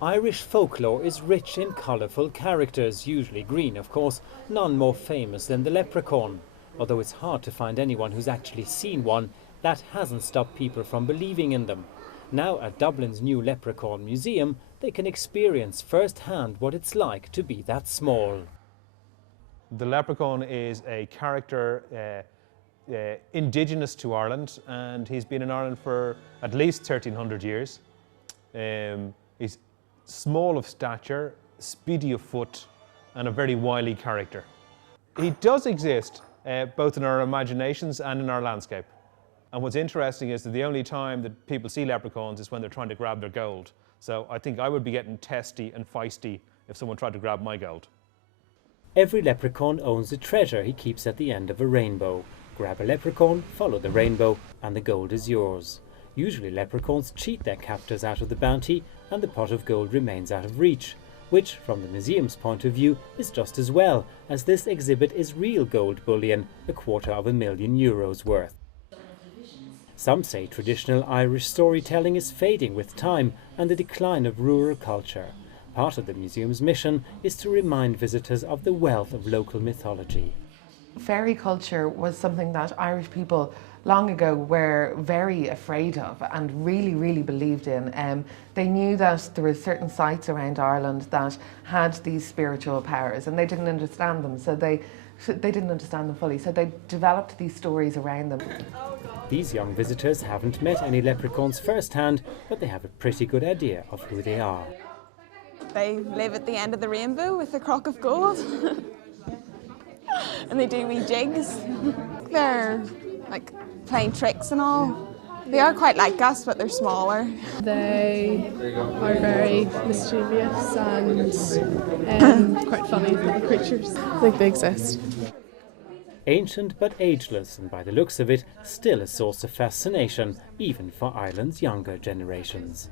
Irish folklore is rich in colourful characters, usually green of course, none more famous than the leprechaun. Although it's hard to find anyone who's actually seen one, that hasn't stopped people from believing in them. Now at Dublin's new Leprechaun Museum, they can experience firsthand what it's like to be that small. The leprechaun is a character indigenous to Ireland, and he's been in Ireland for at least 1300 years. He's small of stature, speedy of foot, and a very wily character. He does exist both in our imaginations and in our landscape. And what's interesting is that the only time that people see leprechauns is when they're trying to grab their gold. So I think I would be getting testy and feisty if someone tried to grab my gold. Every leprechaun owns a treasure he keeps at the end of a rainbow. Grab a leprechaun, follow the rainbow, and the gold is yours. Usually leprechauns cheat their captors out of the bounty, and the pot of gold remains out of reach, which, from the museum's point of view, is just as well, as this exhibit is real gold bullion, €250,000 worth. Some say traditional Irish storytelling is fading with time and the decline of rural culture. Part of the museum's mission is to remind visitors of the wealth of local mythology. Fairy culture was something that Irish people long ago were very afraid of and really believed in. They knew that there were certain sites around Ireland that had these spiritual powers, and they didn't understand them, so they didn't understand them fully, so they developed these stories around them. These young visitors haven't met any leprechauns firsthand, but they have a pretty good idea of who they are. They live at the end of the rainbow with a crock of gold. And they do wee jigs. They're like playing tricks and all. They are quite like us, but they're smaller. They are very mischievous and quite funny little creatures. I think they exist. Ancient but ageless, and by the looks of it, still a source of fascination, even for Ireland's younger generations.